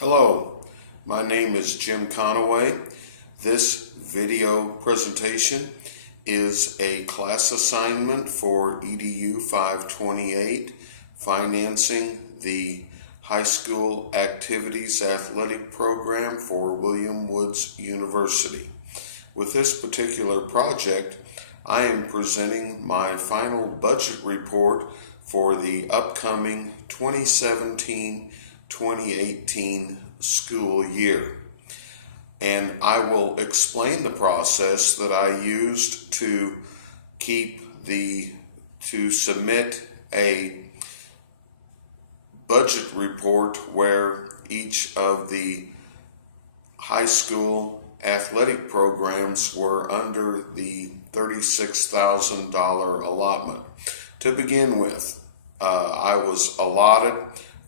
Hello, my name is Jim Conaway. This video presentation is a class assignment for EDU 528, Financing the High School Activities Athletic Program for William Woods University. With this particular project, I am presenting my final budget report for the upcoming 2017-2018 school year. And I will explain the process that I used to submit a budget report where each of the high school athletic programs were under the $36,000 allotment. To begin with, I was allotted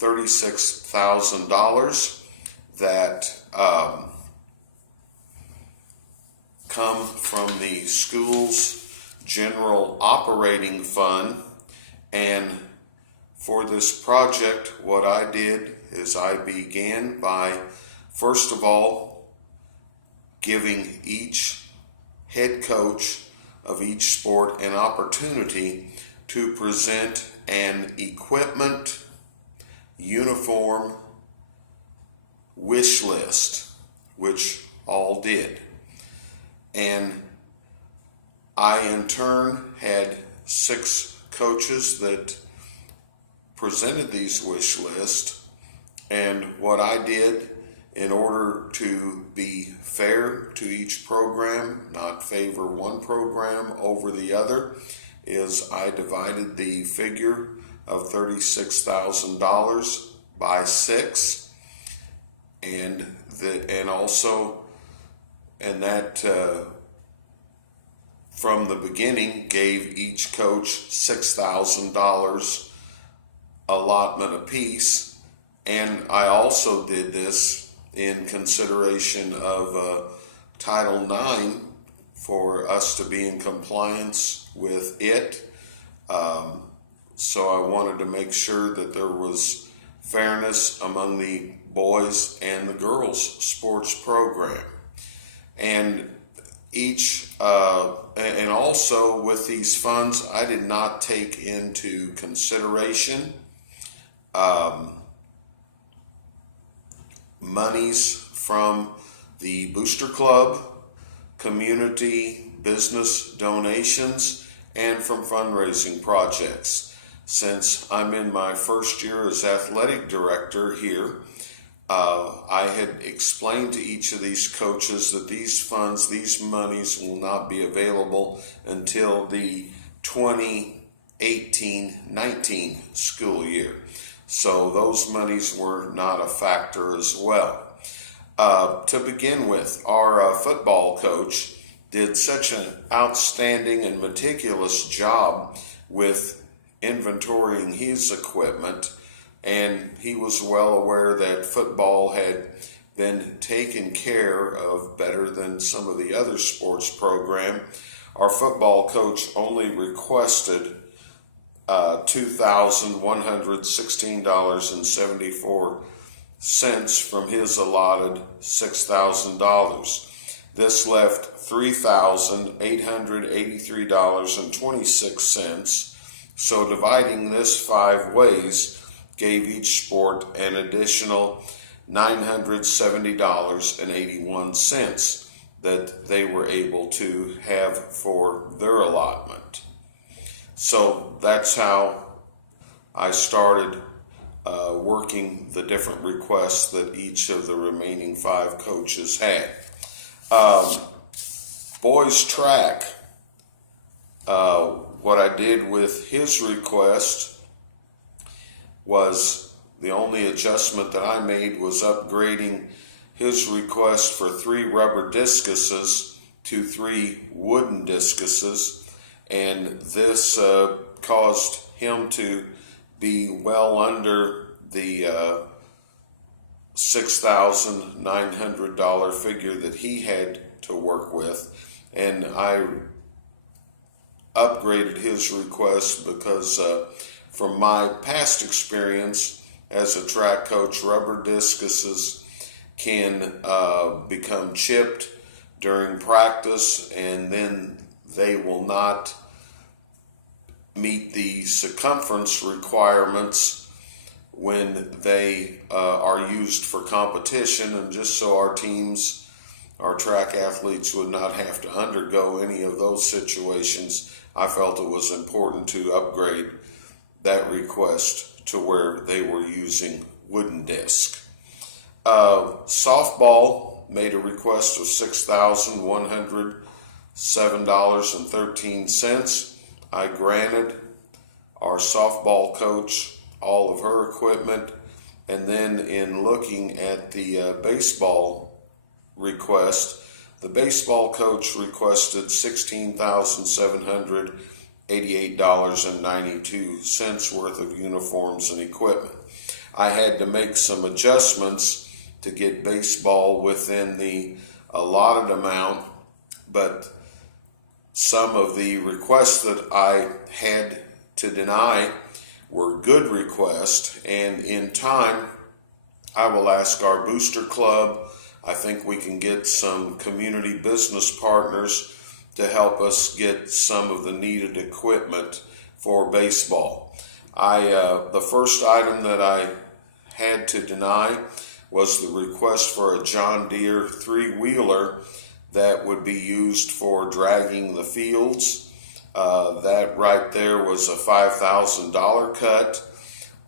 $36,000 that come from the school's general operating fund. And for this project, what I did is I began by, first of all, giving each head coach of each sport an opportunity to present an equipment, uniform wish list, which all did. And I in turn had 6 coaches that presented these wish lists. And what I did, in order to be fair to each program, not favor one program over the other, is I divided the figure of $36,000 by 6, and that from the beginning gave each coach $6,000 allotment apiece. And I also did this in consideration of Title IX for us to be in compliance with it. So I wanted to make sure that there was fairness among the boys and the girls sports program. And and also with these funds, I did not take into consideration monies from the Booster Club, community business donations, and from fundraising projects. Since I'm in my first year as athletic director here, I had explained to each of these coaches that these funds, these monies will not be available until the 2018-19 school year. So those monies were not a factor as well. To begin with, our football coach did such an outstanding and meticulous job with inventorying his equipment, and he was well aware that football had been taken care of better than some of the other sports program. Our football coach only requested $2,116.74 from his allotted $6,000. This left $3,883.26. So dividing this 5 ways gave each sport an additional $970.81 that they were able to have for their allotment. So that's how I started working the different requests that each of the remaining 5 coaches had. Boys track, what I did with his request was, the only adjustment that I made was upgrading his request for 3 rubber discuses to 3 wooden discuses, and this caused him to be well under the $6,900 figure that he had to work with. And I upgraded his request because from my past experience, as a track coach, rubber discuses can become chipped during practice, and then they will not meet the circumference requirements when they are used for competition. And just so our teams, our track athletes, would not have to undergo any of those situations, I felt it was important to upgrade that request to where they were using wooden disc. Softball made a request of $6,107.13. I granted our softball coach all of her equipment, and then in looking at the baseball request, the baseball coach requested $16,788.92 worth of uniforms and equipment. I had to make some adjustments to get baseball within the allotted amount, but some of the requests that I had to deny were good requests, and in time I will ask our booster club. I think we can get some community business partners to help us get some of the needed equipment for baseball. The first item that I had to deny was the request for a John Deere three-wheeler that would be used for dragging the fields. That right there was a $5,000 cut.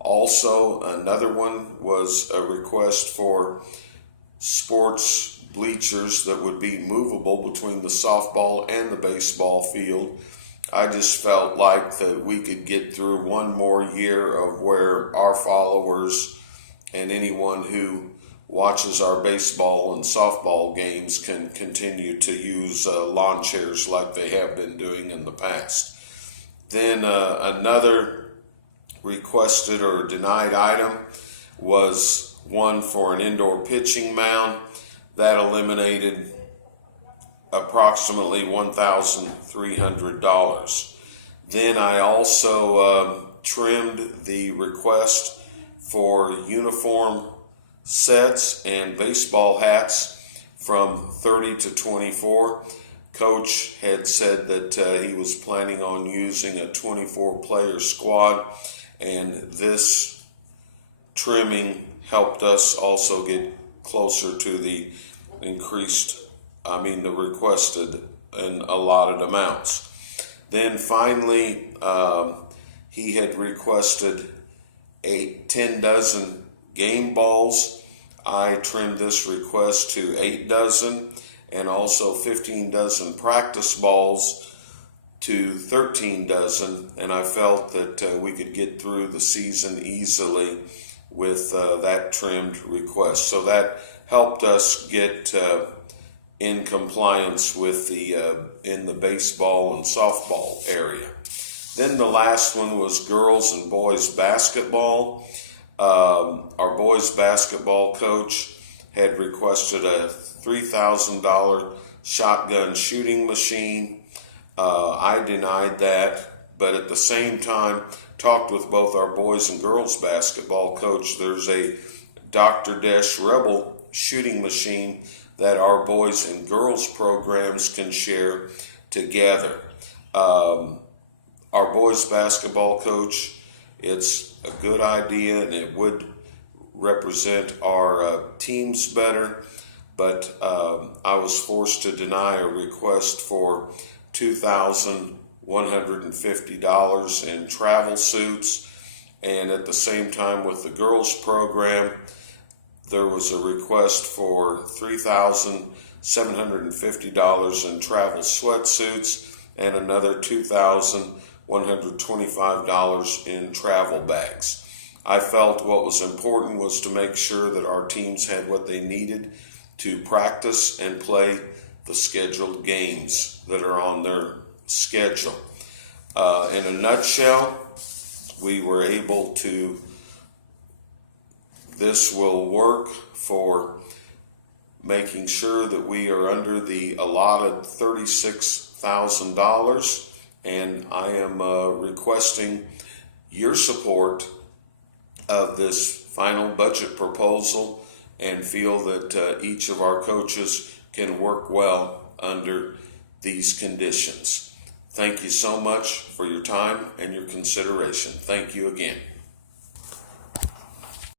Also, another one was a request for sports bleachers that would be movable between the softball and the baseball field. I just felt like that we could get through one more year of where our followers and anyone who watches our baseball and softball games can continue to use lawn chairs like they have been doing in the past. Then another requested or denied item was one for an indoor pitching mound. That eliminated approximately $1,300. Then I also trimmed the request for uniform sets and baseball hats from 30 to 24. Coach had said that he was planning on using a 24-player squad, and this trimming helped us also get closer to the the requested and allotted amounts. Then finally, he had requested 10 dozen game balls. I trimmed this request to 8 dozen, and also 15 dozen practice balls to 13 dozen, and I felt that we could get through the season easily with that trimmed request. So that helped us get in compliance with in the baseball and softball area. Then the last one was girls and boys basketball. Our boys basketball coach had requested a $3,000 shotgun shooting machine. I denied that, but at the same time talked with both our boys and girls basketball coach. There's a Dr. Desh Rebel shooting machine that our boys and girls programs can share together. Our boys basketball coach, it's a good idea and it would represent our teams better, but I was forced to deny a request for $2,150 in travel suits, and at the same time with the girls program there was a request for $3,750 in travel sweatsuits and another $2,125 in travel bags. I felt what was important was to make sure that our teams had what they needed to practice and play the scheduled games that are on their schedule. In a nutshell, we were able to, this will work for making sure that we are under the allotted $36,000, and I am requesting your support of this final budget proposal and feel that each of our coaches can work well under these conditions. Thank you so much for your time and your consideration. Thank you again.